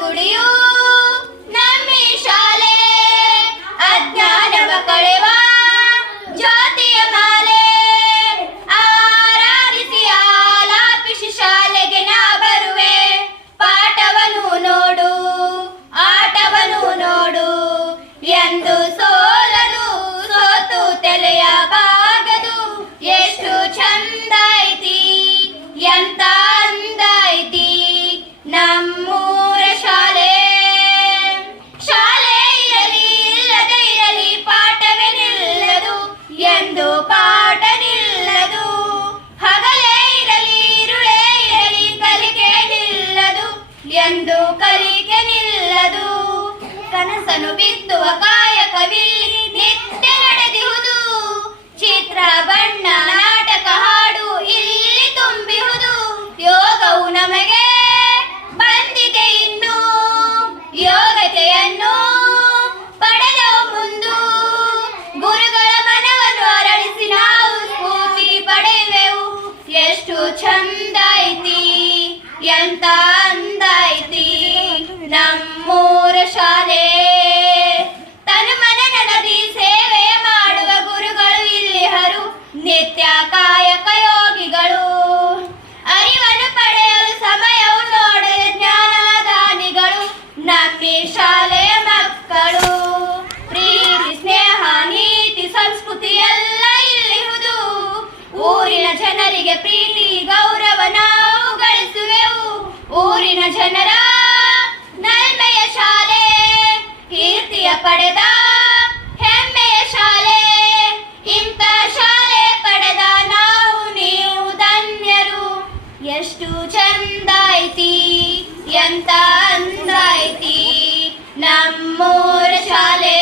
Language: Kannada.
ಗುಡಿಯು ನಮ್ಮಿ ಶಾಲೆ, ಅಜ್ಞಾನವ ಕಳೆವ ಜ್ಯೋತಿಯ ಮಾಲೆ. ಆರಾಧಿಸಿ ಆಲಾಪಿಸಿ ಶಾಲೆಗೆ ನಾ ಬರುವೆ, ಪಾಠವನು ನೋಡು ಆಟವನು ನೋಡು ಎಂದು ಸೋಲದು ಸೋತು ತಲೆಯ ಬಾಗದು. ಎಷ್ಟು ಚಂದ ಐತಿ ಎಂತ ಅಂದ ಐತಿ ನಮ್ಮೂರ ಶಾಲೆ. ಶಾಲೆ ಇರಲಿ ಇಲ್ಲದೆ ಇರಲಿ ಪಾಠವೇ ನಿಲ್ಲದು ಎಂದು ಪಾಠ ನಿಲ್ಲದು. ಹಗಲೇ ಇರಲಿ ಇರುಳೇ ಇರಲಿ ಕಲಿಕೆ ನಿಲ್ಲದು ಎಂದು ಕಲಿಕೆ ನಿಲ್ಲದು. ಕನಸನು ಬಿತ್ತುವ ಕಾಯಕವಿಲ್ಲಿ ನಿತ್ಯ ನಡೆದಿಹುದು. ಚಿತ್ರ ಬಣ್ಣ ನಾಟಕ ಹಾಡು ಇಲ್ಲಿ ತುಂಬಿಹುದು. ಯೋಗವು ನಮಗೆ ಬಂದಿದೆ ಇನ್ನು, ಯೋಗ್ಯತೆಯನ್ನು ಪಡೆದೋ ಮುಂದು. ಗುರುಗಳ ಮನವನ್ನು ಅರಳಿಸಿ ನಾವು ಸ್ಫೂರ್ತಿ ಪಡೆಯುವೆವು. ಎಷ್ಟು ಚಂದ ಐತಿ ಎಂತ ಅಂದ ಐತಿ ನಮ್ಮೂರ ಶಾಲೆ. ತನು ಮನನ ನದಿ ಸೇವೆ ಮಾಡುವ ಗುರುಗಳು ಇಲ್ಲಿ ಹರು, ನಿತ್ಯ ಕಾಯಕ ಯೋಗಿಗಳು. ಅರಿವನ್ನು ಪಡೆಯಲು ಸಮಯವು ನೋಡದ ಜ್ಞಾನದಾನಿಗಳು ನಮ್ಮಿ ಶಾಲೆಯ ಮಕ್ಕಳು. ಪ್ರೀತಿ ಸ್ನೇಹ ನೀತಿ ಸಂಸ್ಕೃತಿ ಎಲ್ಲ ಇಲ್ಲಿಹುದು. ಊರಿನ ಜನರಿಗೆ ಪ್ರೀತಿ ಗೌರವ ನಾವು ಗಳಿಸುವೆವು. ಊರಿನ ಜನರ ನಲ್ಮೆಯ ಶಾಲೆ, ಕೀರ್ತಿಯ ಪಡೆದ ಹೆಮ್ಮೆಯ ಶಾಲೆ. ಇಂಥ ಶಾಲೆ ಪಡೆದ ನಾವು ನೀವು ಧನ್ಯರು. ಎಷ್ಟು ಚಂದ ಐತಿ ಎಂತ ಅಂದ ಐತಿ ನಮ್ಮೂರ ಶಾಲೆ.